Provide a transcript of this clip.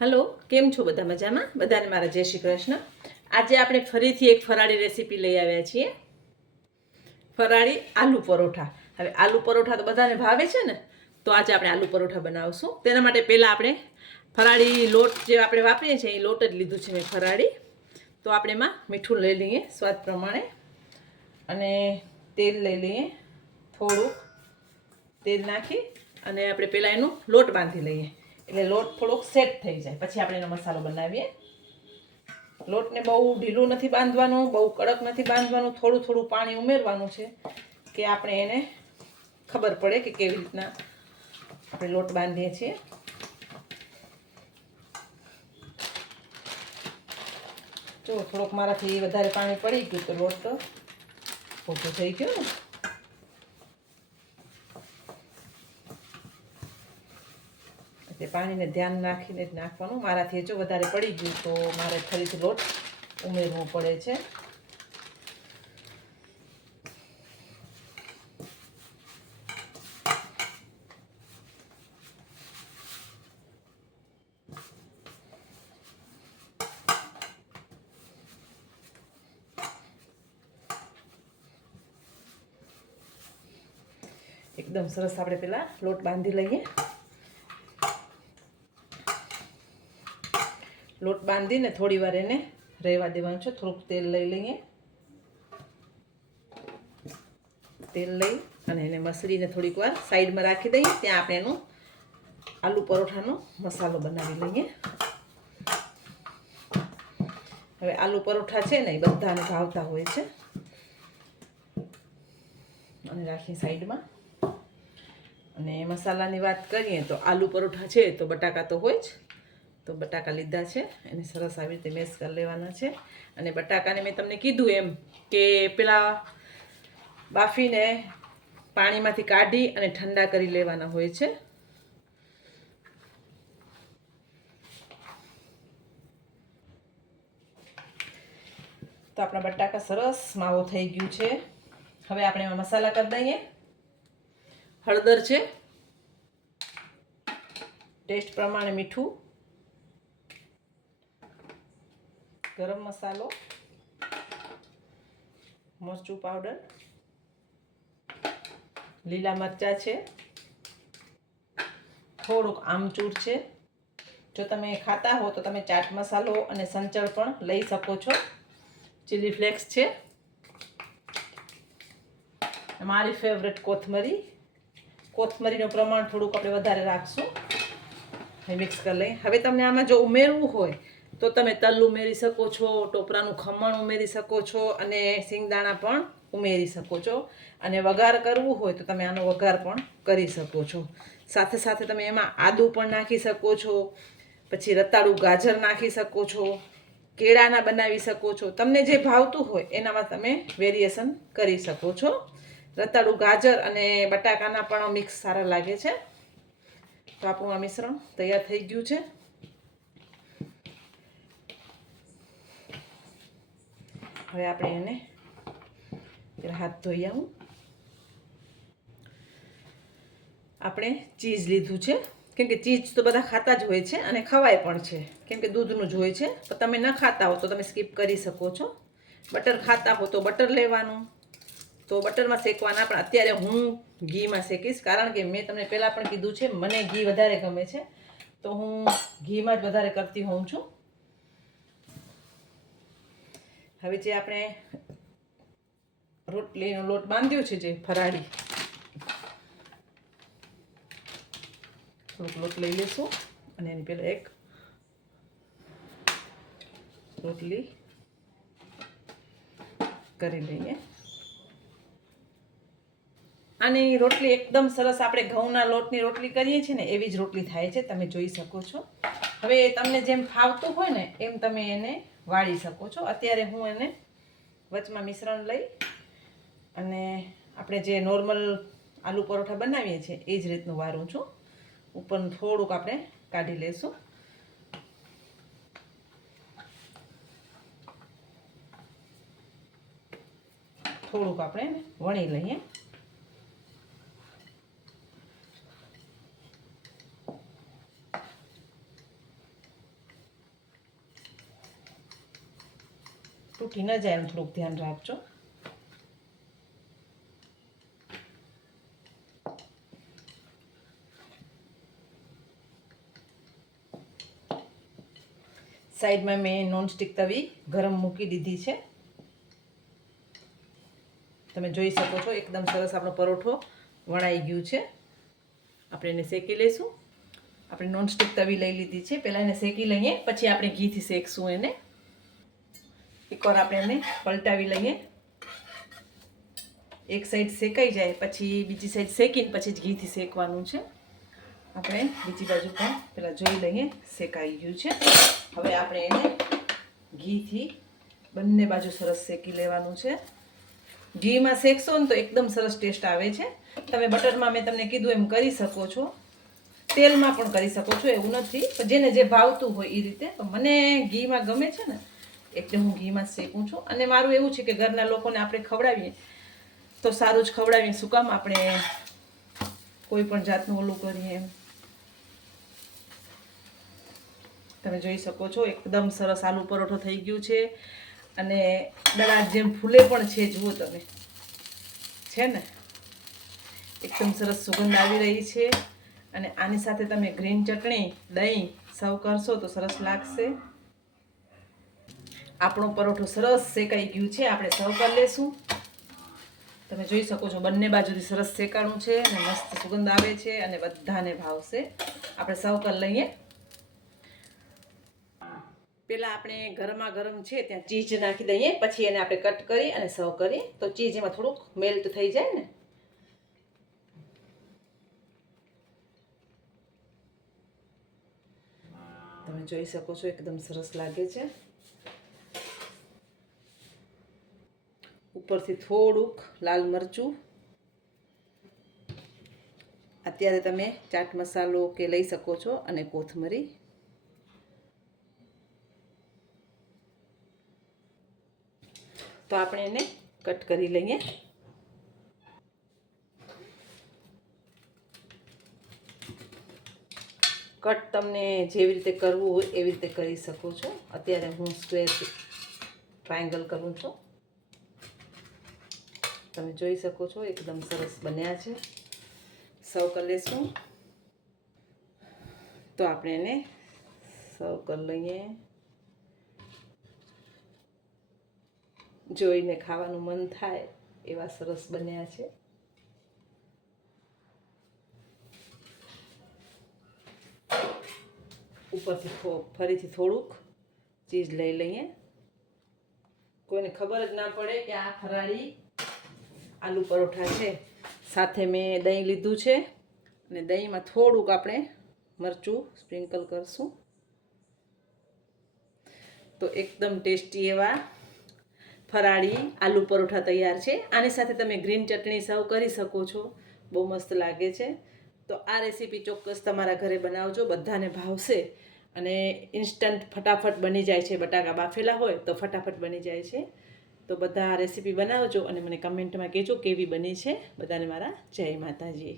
Hello, કેમ છો? બધા મજામાં? બધાને મારા જય શ્રી કૃષ્ણ. આજે આપણે ફરીથી એક ફરાળી રેસીપી લઈ આવ્યા છીએ, ફરાળી આલુ પરોઠા. હવે આલુ પરોઠા તો બધાને ભાવે છે ને, તો આજે આપણે આલુ પરોઠા બનાવશું. તેના માટે પહેલાં આપણે ફરાળી લોટ જે આપણે વાપરીએ છીએ એ લોટ જ લીધું છે મેં ફરાળી. તો આપણે એમાં મીઠું લઈ લઈએ સ્વાદ પ્રમાણે, અને તેલ લઈ લઈએ. થોડુંક તેલ નાખી અને આપણે પહેલાં એનો લોટ બાંધી લઈએ, એટલે લોટ થોડોક સેટ થઈ જાય પછી આપણે એનો મસાલો બનાવીએ. લોટને બહુ ઢીલું નથી બાંધવાનું, બહુ કડક નથી બાંધવાનું, થોડું થોડું પાણી ઉમેરવાનું છે કે આપણે એને ખબર પડે કે કેવી રીતના આપણે લોટ બાંધીએ છીએ. જો થોડોક મારાથી વધારે પાણી પડી ગયું તો લોટ ખોટો થઈ ગયો ને. એટલે પાણીને ધ્યાન રાખીને જ નાખવાનું. મારાથી જો વધારે પડી ગયું તો મારે ફરીથી લોટ ઉમેરવો પડે છે. એકદમ સરસ આપણે પહેલાં લોટ બાંધી લઈએ. લોટ બાંધીને થોડી વાર એને રહેવા દેવાનું છે. થોડુંક તેલ લઈ લઈએ. તેલ લઈ અને એને મસળીને થોડીક વાર સાઈડમાં રાખી દઈએ. ત્યાં આપણે એનું આલુ પરોઠાનો મસાલો બનાવી લઈએ. હવે આલુ પરોઠા છે ને એ બધાને ભાવતા હોય છે. અને રાખીએ સાઈડમાં. અને મસાલાની વાત કરીએ તો આલુ પરોઠા છે તો બટાકા તો હોય જ. તો બટાકા લીધા છે, એને સરસ આવી રીતે મેશ કરી લેવાના છે. અને બટાકાને મેં તમને કીધું એમ કે પેલા બાફીને પાણીમાંથી કાઢી અને ઠંડા કરી લેવાના હોય છે. તો આપણા બટાકા સરસ માવો થઈ ગયું છે. હવે આપણે એમાં મસાલા કરી દઈએ. હળદર છે, ટેસ્ટ પ્રમાણે મીઠું, ગરમ મસાલો, મરચું પાવડર, લીલા મરચાં છે, થોડુંક આમચૂર છે. જો તમે ખાતા હો તો તમે ચાટ મસાલો અને સંચળ પણ લઈ શકો છો. ચીલી ફ્લેક્સ છે, મારી ફેવરેટ કોથમરી. કોથમરીનું પ્રમાણ થોડુંક આપણે વધારે રાખશું. હવે મિક્સ કરી લઈએ. હવે તમને આમાં જો ઉમેરવું હોય તો તમે તલ ઉમેરી શકો છો, ટોપરાનું ખમણ ઉમેરી શકો છો, અને સિંગદાણા પણ ઉમેરી શકો છો. અને વઘાર કરવું હોય તો તમે આનો વઘાર પણ કરી શકો છો. સાથે સાથે તમે એમાં આદું પણ નાખી શકો છો, પછી રતાળું ગાજર નાખી શકો છો, કેળાના બનાવી શકો છો. તમને જે ભાવતું હોય એનામાં તમે વેરિએશન કરી શકો છો. રતાળું ગાજર અને બટાકાના પણ મિક્સ સારા લાગે છે. તો આપણું આ મિશ્રણ તૈયાર થઈ ગયું છે. હવે આપણે એને હાથ ધોઈ આવું. આપણે ચીઝ લીધું છે, કેમ કે ચીઝ તો બધા ખાતા જ હોય છે અને ખવાય પણ છે, કેમ કે દૂધનું જ હોય છે. તો તમે ન ખાતા હો તો તમે સ્કીપ કરી શકો છો. બટર ખાતા હો તો બટર લેવાનું, તો બટરમાં શેકવાના. પણ અત્યારે હું ઘીમાં શેકીશ, કારણ કે મેં તમને પહેલાં પણ કીધું છે મને ઘી વધારે ગમે છે, તો હું ઘીમાં જ વધારે કરતી હોઉં છું. હવે જે આપણે રોટલીનો લોટ બાંધ્યો છે, જે ફરાળી, થોડોક લોટ લઈ લેશું અને એની પહેલાં એક રોટલી કરી લઈએ. આની રોટલી એકદમ સરસ આપણે ઘઉંના લોટની રોટલી કરીએ છીએ ને એવી જ રોટલી થાય છે, તમે જોઈ શકો છો. હવે તમને જેમ ફાવતું હોય ને એમ તમે એને વાળી શકો છો. અત્યારે હું એને વચમાં મિશ્રણ લઈ અને આપણે જે નોર્મલ આલુ પરોઠા બનાવીએ છીએ એ જ રીતનું વાળું છું. ઉપરનું થોડુંક આપણે કાઢી લઈશું. થોડુંક આપણે વણી લઈએ. તૂટી ન જાય એનું થોડુંક ધ્યાન રાખજો. સાઈડમાં મેં નોનસ્ટિક તવી ગરમ મૂકી દીધી છે. તમે જોઈ શકો છો એકદમ સરસ આપણો પરોઠો વણાઈ ગયું છે. આપણે એને શેકી લઈશું. આપણે નોનસ્ટિક તવી લઈ લીધી છે. પહેલાં એને શેકી લઈએ, પછી આપણે ઘીથી શેકશું એને. એકવાર આપણે એને પલટાવી લઈએ. એક સાઈડ શેકાઈ જાય પછી બીજી સાઈડ શેકીને પછી જ ઘીથી શેકવાનું છે. આપણે બીજી બાજુ પણ પહેલાં જોઈ લઈએ શેકાઈ ગયું છે. હવે આપણે એને ઘીથી બંને બાજુ સરસ શેકી લેવાનું છે. ઘીમાં શેકશો ને તો એકદમ સરસ ટેસ્ટ આવે છે. તમે બટરમાં મેં તમને કીધું એમ કરી શકો છો, તેલમાં પણ કરી શકો છો, એવું નથી. પણ જેને જે ભાવતું હોય એ રીતે. મને ઘીમાં ગમે છે ને એટલે હું ઘીમાં શેકું છું. અને મારું એવું છે કે ઘરના લોકોને આપણે ખવડાવીએ તો સારું જ ખવડાવીએ. શું કામ આપણે કોઈ પણ જાતનું ઓલું કરીએ એમ. તમે જોઈ શકો છો એકદમ સરસ આલુ પરોઠો થઈ ગયું છે. અને દડા જેમ ફૂલે પણ છે, જુઓ તમે, છે ને એકદમ સરસ સુગંધ આવી રહી છે. અને આની સાથે તમે ગ્રીન ચટણી, દહીં સર્વ કરશો તો સરસ લાગશે. આપણો પરોઠો સરસ શેકાઈ ગયું છે. આપણે સર્વ કરી લેશું. તમે જોઈ શકો છો બંને બાજુથી સરસ શેકાણું છે અને મસ્ત સુગંધ આવે છે અને બધાને ભાવશે. આપણે સર્વ કરી લઈએ. પહેલાં આપણે ગરમા ગરમ છે ત્યાં ચીઝ નાખી દઈએ, પછી એને આપણે કટ કરી અને સર્વ કરીએ તો ચીઝ એમાં થોડુંક મેલ્ટ થઈ જાય ને. તમે જોઈ શકો છો એકદમ સરસ લાગે છે. ઉપરથી થોડુંક લાલ મરચું. અત્યારે તમે ચાટ મસાલો કે લઈ શકો છો અને કોથમરી. તો આપણે એને કટ કરી લઈએ. કટ તમને જેવી રીતે કરવું હોય એવી રીતે કરી શકો છો. અત્યારે હું સ્ક્વેર ટ્રાયેંગલ કરું છું. તમે જોઈ શકો છો એકદમ સરસ બન્યા છે. સર્વ કરી લઈશું. તો આપણે એને સર્વ કરી લઈએ. જોઈને ખાવાનું મન થાય એવા સરસ બન્યા છે. ઉપરથી ફરીથી થોડુંક ચીઝ લઈ લઈએ. કોઈને ખબર જ ના પડે કે આ ફરાળી આલુ પરોઠા છે. સાથે મેં દહીં લીધું છે અને દહીંમાં થોડુંક આપણે મરચું સ્પ્રિંકલ કરશું. તો એકદમ ટેસ્ટી એવા ફરાળી આલુ પરોઠા તૈયાર છે. આની સાથે તમે ગ્રીન ચટણી સર્વ કરી શકો છો. બહુ મસ્ત લાગે છે. તો આ રેસીપી ચોક્કસ તમારા ઘરે બનાવજો, બધાને ભાવશે. અને ઇન્સ્ટન્ટ ફટાફટ બની જાય છે. બટાકા બાફેલા હોય તો ફટાફટ બની જાય છે. તો બધા આ રેસીપી બનાવજો અને મને કમેન્ટમાં કહેજો કેવી બની છે. બધાને મારા જય માતાજી.